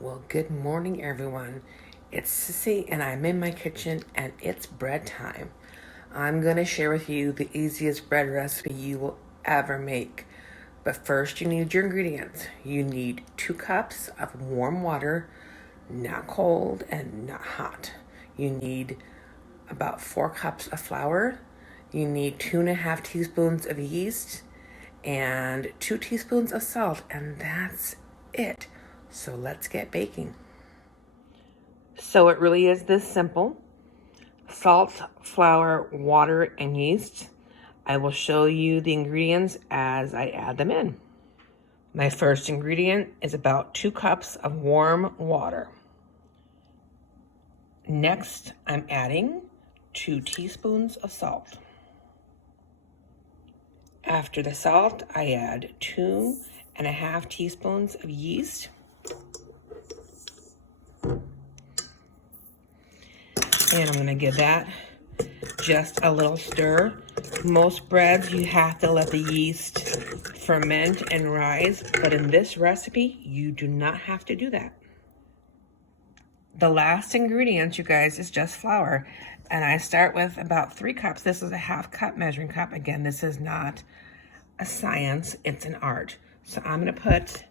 Well, good morning, everyone. It's Sissy, and I'm in my kitchen, and it's bread time. I'm going to share with you the easiest bread recipe you will ever make. But first, you need your ingredients. You need 2 cups of warm water, not cold and not hot. You need about 4 cups of flour. You need 2.5 teaspoons of yeast and 2 teaspoons of salt, and that's it. So let's get baking. So it really is this simple. Salt, flour, water, and yeast. I will show you the ingredients as I add them in. My first ingredient is about 2 cups of warm water. Next, I'm adding 2 teaspoons of salt. After the salt, I add 2.5 teaspoons of yeast. And I'm going to give that just a little stir. Most breads, you have to let the yeast ferment and rise, but in this recipe, you do not have to do that. The last ingredient, you guys, is just flour. And I start with about 3 cups. This is a 1/2 cup measuring cup. Again, this is not a science, it's an art. So I'm going to put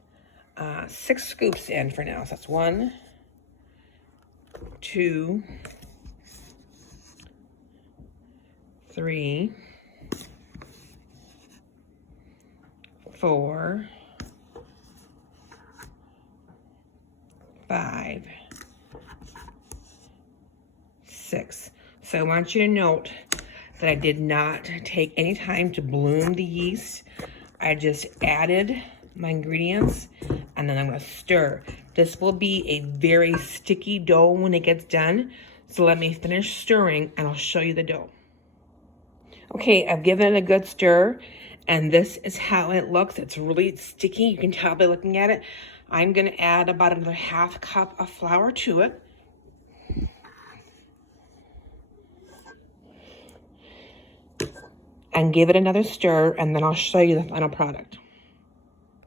6 scoops in for now. So that's 1, 2, 3, 4, 5, 6. So I want you to note that I did not take any time to bloom the yeast. I just added my ingredients and then I'm going to stir. This will be a very sticky dough when it gets done. So let me finish stirring and I'll show you the dough. Okay, I've given it a good stir and this is how it looks. It's really sticky. You can tell by looking at it. I'm going to add about another 1/2 cup of flour to it. And give it another stir, and then I'll show you the final product.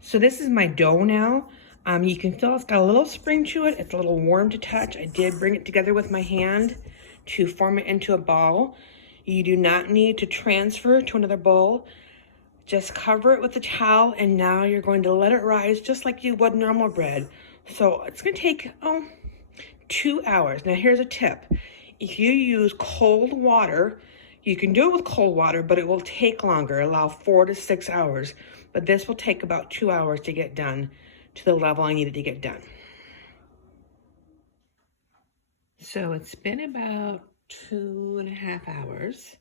So this is my dough now. You can feel it's got a little spring to it. It's a little warm to touch. I did bring it together with my hand to form it into a ball. You do not need to transfer to another bowl. Just cover it with a towel, and now you're going to let it rise just like you would normal bread. So it's going to take 2 hours. Now here's a tip. If you use cold water, you can do it with cold water, but it will take longer, allow 4 to 6 hours. But this will take about 2 hours to get done to the level I needed to get done. So it's been about 2.5 hours.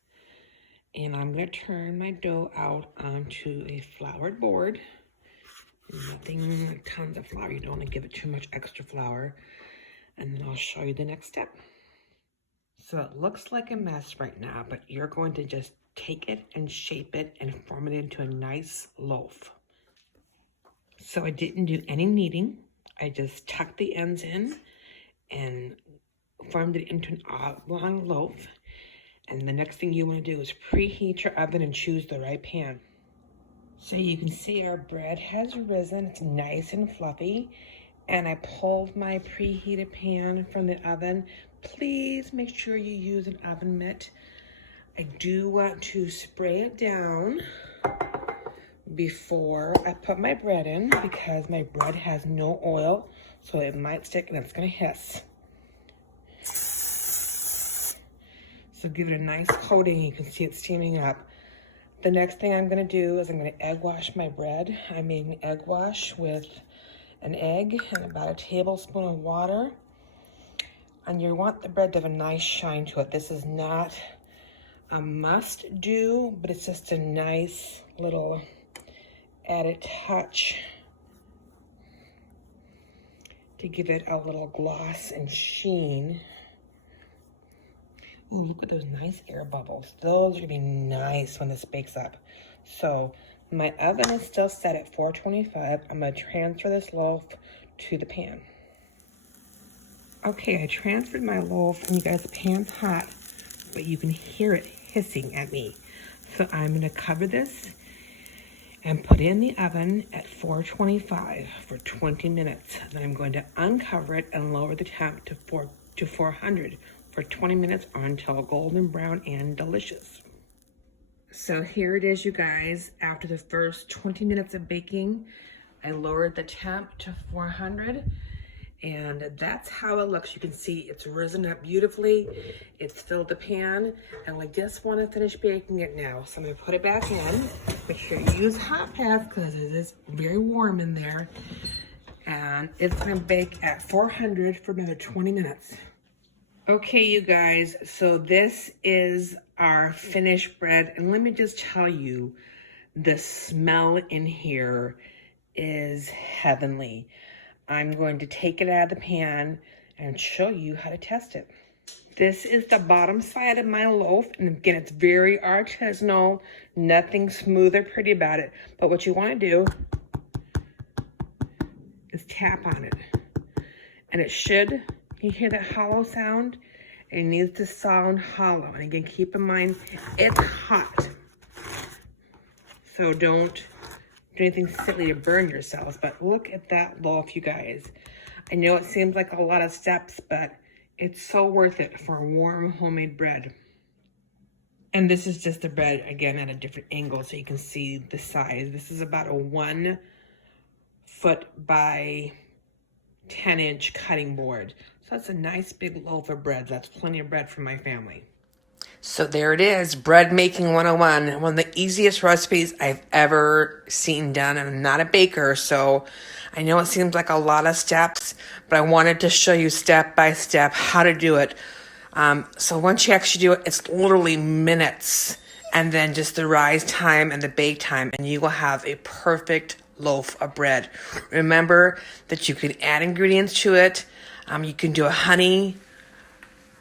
And I'm going to turn my dough out onto a floured board. Nothing like tons of flour. You don't want to give it too much extra flour. And then I'll show you the next step. So it looks like a mess right now, but you're going to just take it and shape it and form it into a nice loaf. So I didn't do any kneading. I just tucked the ends in and formed it into an oblong loaf. And the next thing you want to do is preheat your oven and choose the right pan. So you can see our bread has risen. It's nice and fluffy. And I pulled my preheated pan from the oven. Please make sure you use an oven mitt. I do want to spray it down before I put my bread in because my bread has no oil, so it might stick and it's gonna hiss. So give it a nice coating. You can see it steaming up. The next thing I'm gonna do is I'm gonna egg wash my bread. I made an egg wash with an egg and about a tablespoon of water. And you want the bread to have a nice shine to it. This is not a must do, but it's just a nice little added touch to give it a little gloss and sheen. Ooh, look at those nice air bubbles. Those are gonna be nice when this bakes up. So my oven is still set at 425. I'm gonna transfer this loaf to the pan. Okay, I transferred my loaf, and you guys, the pan's hot, but you can hear it hissing at me. So I'm gonna cover this and put it in the oven at 425 for 20 minutes. Then I'm going to uncover it and lower the temp to 400 for 20 minutes or until golden brown and delicious. So here it is, you guys. After the first 20 minutes of baking, I lowered the temp to 400, and that's how it looks. You can see it's risen up beautifully. It's filled the pan, and we just want to finish baking it now. So I'm going to put it back in. Make sure you use hot pads because it is very warm in there. And it's going to bake at 400 for another 20 minutes. Okay, you guys, so this is our finished bread. And let me just tell you, the smell in here is heavenly. I'm going to take it out of the pan and show you how to test it. This is the bottom side of my loaf. And again, it's very artisanal, nothing smooth or pretty about it. But what you want to do is tap on it. And it should, you hear that hollow sound? It needs to sound hollow. And again, keep in mind, it's hot. So don't do anything silly to burn yourselves. But look at that loaf, you guys. I know it seems like a lot of steps, but it's so worth it for warm homemade bread. And this is just the bread, again, at a different angle so you can see the size. This is about a 1 foot by 10-inch cutting board. So that's a nice big loaf of bread. That's plenty of bread for my family. So there it is, bread making 101. One of the easiest recipes I've ever seen done. And I'm not a baker, so I know it seems like a lot of steps, but I wanted to show you step by step how to do it. So once you actually do it, it's literally minutes, and then just the rise time and the bake time, and you will have a perfect loaf of bread. Remember that you can add ingredients to it. You can do a honey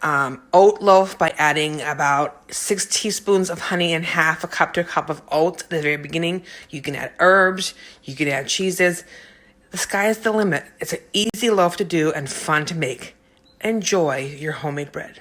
oat loaf by adding about 6 teaspoons of honey and half a cup to a cup of oats at the very beginning. You can add herbs. You can add cheeses. The sky is the limit. It's an easy loaf to do and fun to make. Enjoy your homemade bread.